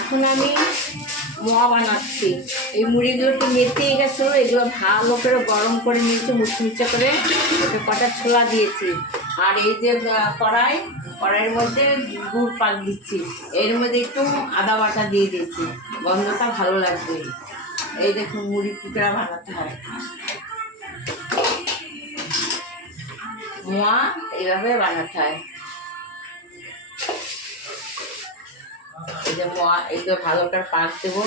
এখন আমি মোয়া বানাচ্ছি। এই মুড়িগুলো একটু মেথে গেছিলো, এগুলো ভালো করে গরম করে নিয়েছি, মুচমুচে করে ওকে কটা ছোলা দিয়েছি। আর এই যে কড়াইয়ের মধ্যে গুড় পাক দিচ্ছি, এর মধ্যে একটু আদা বাটা দিয়ে দিয়েছি, গন্ধটা ভালো লাগবে। এই দেখুন মুড়ি টুকরা বানাতে হয়, মোয়া এইভাবে বানাতে হয়। এই যে মোয়া এগুলো ভালো করে পাক দেবো।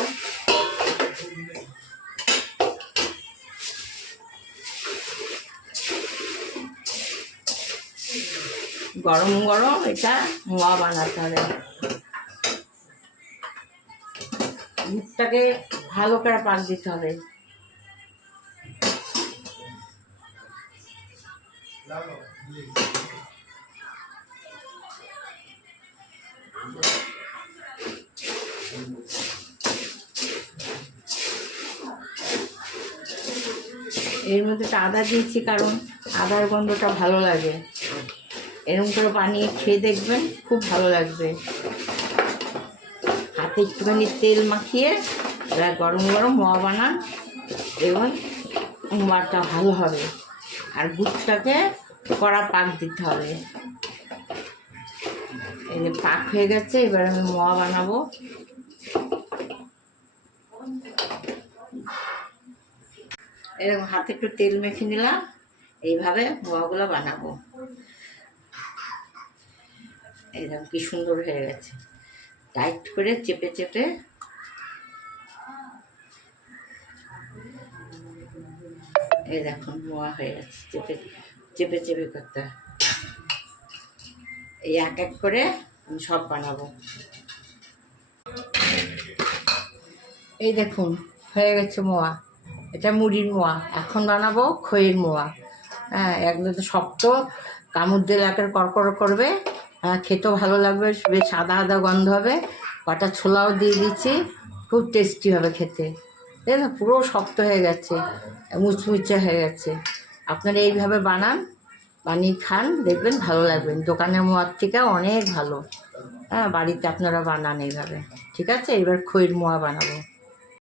গরম গরম এটা মোয়া বানাতে হবে। দুধটাকে ভালো করে পাক দিতে হবে। এর মধ্যে একটা আদা দিয়েছি, কারণ আদার গন্ধটা ভালো লাগে। এরকম করে বানিয়ে খেয়ে দেখবেন, খুব ভালো লাগবে। হাতে একটুখানি তেল মাখিয়ে এবার গরম গরম মোয়া বানান, এবং মোয়াটা ভালো হবে। আর দুধটাকে কড়া পাক দিতে হবে। এই যে পাক হয়ে গেছে, এবার আমি মোয়া বানাবো। এরকম হাতে একটু তেল মেখে নিলাম, এইভাবে মোয়াগুলো বানাবো। এইরকম কি সুন্দর হয়ে গেছে, টাইট করে চেপে চেপে এই দেখুন মোয়া হয়ে গেছে। চেপে চেপে চেপে করতে হয়। এই এক এক করে আমি সব বানাবো। এই দেখুন হয়ে গেছে মোয়া, এটা মুড়ির মোয়া। এখন বানাবো খইয়ের মোয়া। হ্যাঁ, একদম শক্ত, কামড় দিলে একের কড়কড় করবে। হ্যাঁ, খেতেও ভালো লাগবে, বেশ আদা আদা গন্ধ হবে। কটা ছোলাও দিয়ে দিচ্ছি, খুব টেস্টি হবে খেতে। এই না পুরো শক্ত হয়ে গেছে, মুচমুচে হয়ে গেছে। আপনারা এইভাবে বানান, বানিয়ে খান, দেখবেন ভালো লাগবে। দোকানের মোয়ার থেকে অনেক ভালো। হ্যাঁ, বাড়িতে আপনারা বানান এইভাবে। ঠিক আছে, এবার খইয়ের মোয়া বানাবো।